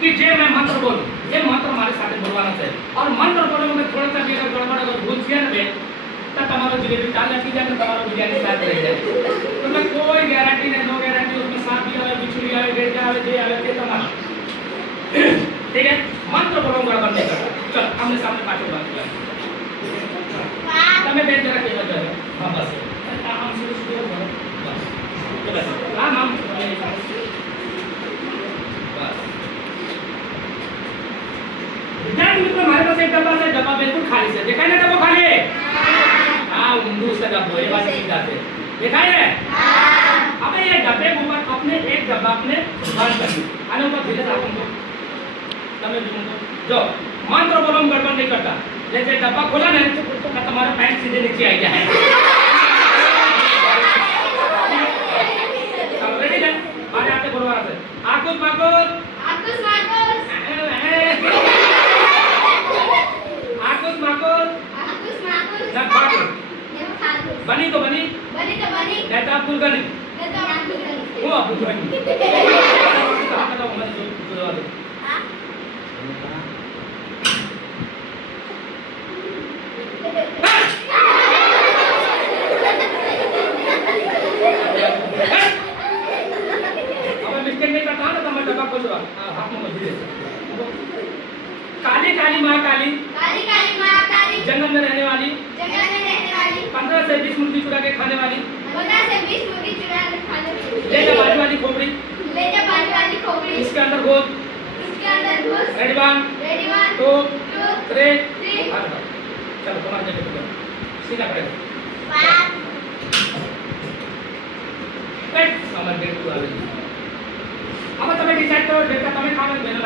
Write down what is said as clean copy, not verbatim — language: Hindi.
कि जे मैं मंत्र बोलूं, ये मंत्र मारे साथे बोलवाना है और मंत्र बोलने में थोड़ा सा भी अगर गड़बड़ अगर भूल किया ना बे तो तुम्हारा जलेबी दाल लटकी जाए तो तुम्हारा बिरयानी साथ रह जाए। तो मैं कोई गारंटी नहीं, नो गारंटी, उसमें सांप भी आवे, बिच्छू आवे, गेंडा आवे, जे आवे ते तुम्हारा। ठीक है, मंत्र बोलो गड़बड़ नहीं करता। चल आमने सामने पाछो बात कर। તમે બેન જરા કેવા જાવ હા બસ આમ શરૂ કરો બસ ચલો આમ આમ બસ વિદ્યાર્થી મિત્રો મારી પાસે એક ડબ્બા છે, ડબ્બા બિલકુલ ખાલી છે, દેખાય ને ડબ્બો ખાલી હા ઊંધું છે ડબ્બો એ વાત સીધા છે, દેખાય ને હા। હવે ये डब्बे ऊपर अपने एक डब्बा अपने बंद कर दो, आने ऊपर धीरे રાખો તો તમે જો મંત્ર બોલો ગડબડ नहीं करता, जैसे डब्बा खोला ना तो तुम्हारा पैंट सीधे नीचे आ गया है। रेडी ना आगे आते बोलो आते आकुस माकुस आकुस माकुस आकुस माकुस आकुस माकुस ना खाकुस नेम खाकुस बनी तो बनी नेता फूल गनी वो आप फूल गनी कहां का मैं जो वाले हां अब मिस्टेक नहीं करता ना तो मैं डब्बा खोल दूंगा हाथ में धीरे काली काली मां काली जंगल में रहने वाली 15 से 20 मुर्गी चुरा के खाने वाली ले जा बाजू वाली खोपड़ी इसके अंदर गोद रेडीवान तो ट्रे चलो तुम्हारा जगह सीधा करें समझ गए तू आ गई अब તમે ડિસાઈડ કરો ડેટા તમે ખાવા બેન